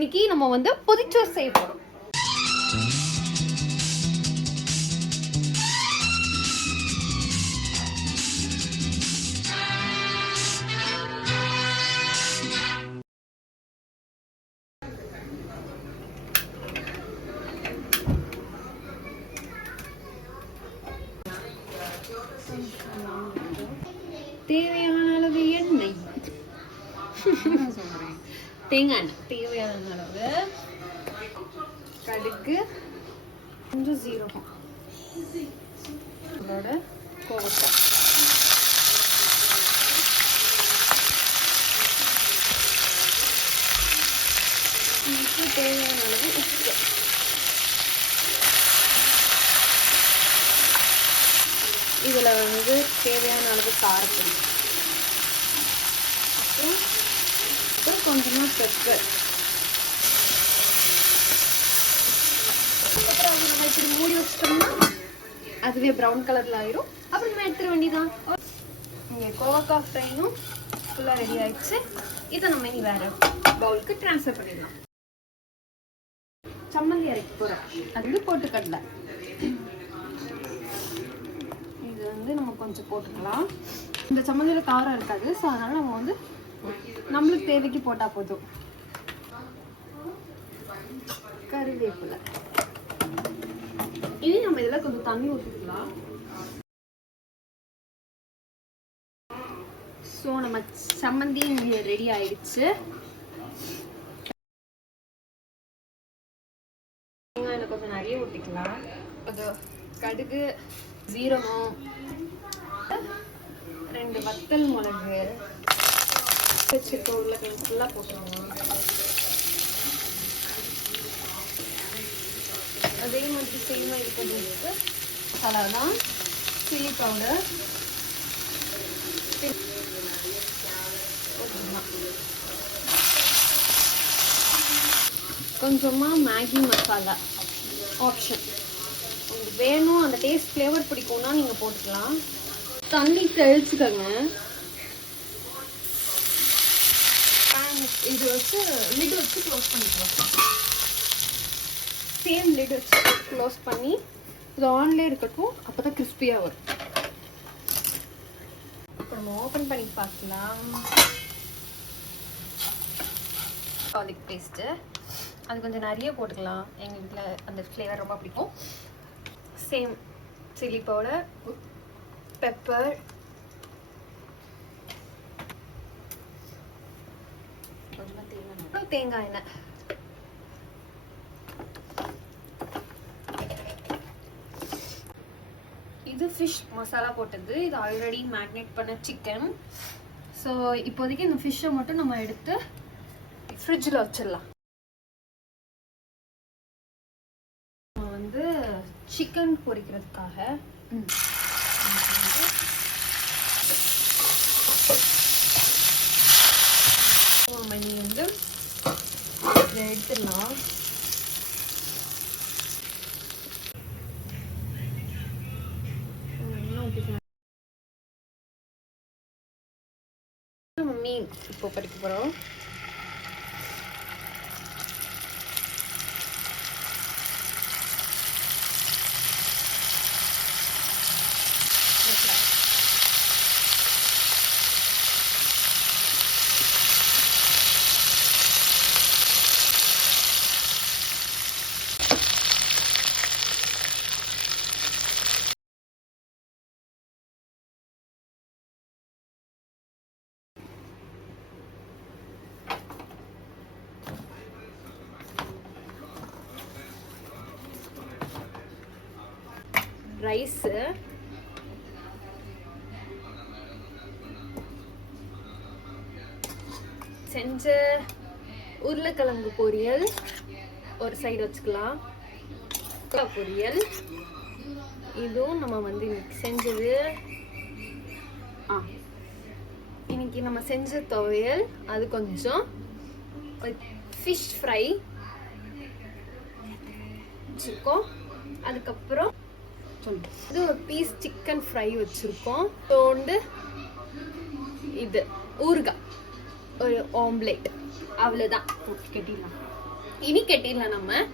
இன்னைக்கு நம்ம வந்து பொதிச்சோறு செய்ய போறோம். தேவையான அளவு எண்ணெய். தேங்காய் தேவையான அளவு கடுகு கொஞ்சம் ஜீரகம் அதோட கோவக்காய் இதுக்கு தேவையான அளவு உப்பு இதில் வந்து தேவையான அளவு காரப்பொடி அப்புறம் அப்புறம் கொஞ்சமாக பெப்பர் அப்புறம் அது நம்ம இப்படி மூடி வச்சிட்டோம்னா அதுவே ப்ரௌன் கலரில் ஆயிரும். அப்புறம் நம்ம எடுத்துட வேண்டியதான் இங்கே கோவக்காய் ஃப்ரையும் ஃபுல்லாக ரெடி ஆயிடுச்சு. இதை நம்ம இனி வேற பவுலுக்கு ட்ரான்ஸ்ஃபர் பண்ணிடலாம். சம்மந்தி அரைக்க போகிறோம் அது வந்து போட்டுக்கடலை. இது வந்து நம்ம கொஞ்சம் போட்டுக்கலாம். இந்த சம்மந்தியில் காரம் இருக்காது ஸோ அதனால நம்ம வந்து நம்மளுக்கு தேவைக்கு போட்டால் போதும். கருவேப்பிலை. இனி நம்ம இதில் கொஞ்சம் தண்ணி ஊற்றிக்கலாம் ஸோ நம்ம சம்மந்தி இங்கே ரெடி ஆயிடுச்சு. இதில் கொஞ்சம் நிறைய ஊற்றிக்கலாம் கொஞ்சம் கடுகு ஜீரகம் ரெண்டு வத்தல் மிளகு வச்சிருக்க உருளைக்கிழங்கு ஃபுல்லாக போட்டுருவோம் அதே மாதிரி சேமாக இருக்கிறதுக்கு மசாலா தான். சில்லி பவுடர் கொஞ்சமாக மேகி மசாலா ஆப்ஷன் உங்களுக்கு வேணும் அந்த டேஸ்ட் ஃப்ளேவர் பிடிக்கும்னா நீங்கள் போட்டுக்கலாம். தண்ணி தெளிச்சுக்கோங்க. இது வச்சு லிட் வச்சு க்ளோஸ் பண்ணிக்கலாம். சேம் லிட் வச்சு க்ளோஸ் பண்ணி இது ஆன்லேயே இருக்கட்டும் அப்போ தான் கிறிஸ்பியாக வரும். இப்போ நம்ம ஓப்பன் பண்ணி பார்க்கலாம். Garlic பேஸ்ட்டு அது கொஞ்சம் நிறைய போட்டுக்கலாம். எங்கள் வீட்டில் அந்த ஃப்ளேவர் ரொம்ப பிடிக்கும். சேம் சில்லி பவுடர் பெப்பர் தேங்காய் எண்ணெய். இது ஃபிஷ் மசாலா போட்டது. இது ஆல்ரெடி மேக்னேட் பண்ண சிக்கன் ஸோ இப்போதைக்கு இந்த ஃபிஷ்ஷை மட்டும் நம்ம எடுத்து ஃப்ரிட்ஜில் வச்சிடலாம். நம்ம வந்து சிக்கன் பொரிக்கிறதுக்காக ம், நம்ம நீ வந்து இதை எடுத்துடலாம். ம், மீன் இப்போ பறிக்க போகிறோம் ரைஸு செஞ்ச உருளைக்கிழங்கு பொரியல். ஒரு சைடு வச்சுக்கலாம். பொரியல். இதுவும் நம்ம வந்து இன்னைக்கு செஞ்சது. ஆ இன்னைக்கு நம்ம செஞ்ச துவையல். அது கொஞ்சம் ஃபிஷ் ஃப்ரை வச்சுருக்கோம் அதுக்கப்புறம் இது ஒரு பீஸ் சிக்கன் ஃப்ரை வச்சுருக்கோம். தோண்டு இது ஊறுகாய். ஒரு ஆம்லேட் அவ்வளோதான் கட்டிடலாம். இனி கெட்டிடலாம் நம்ம.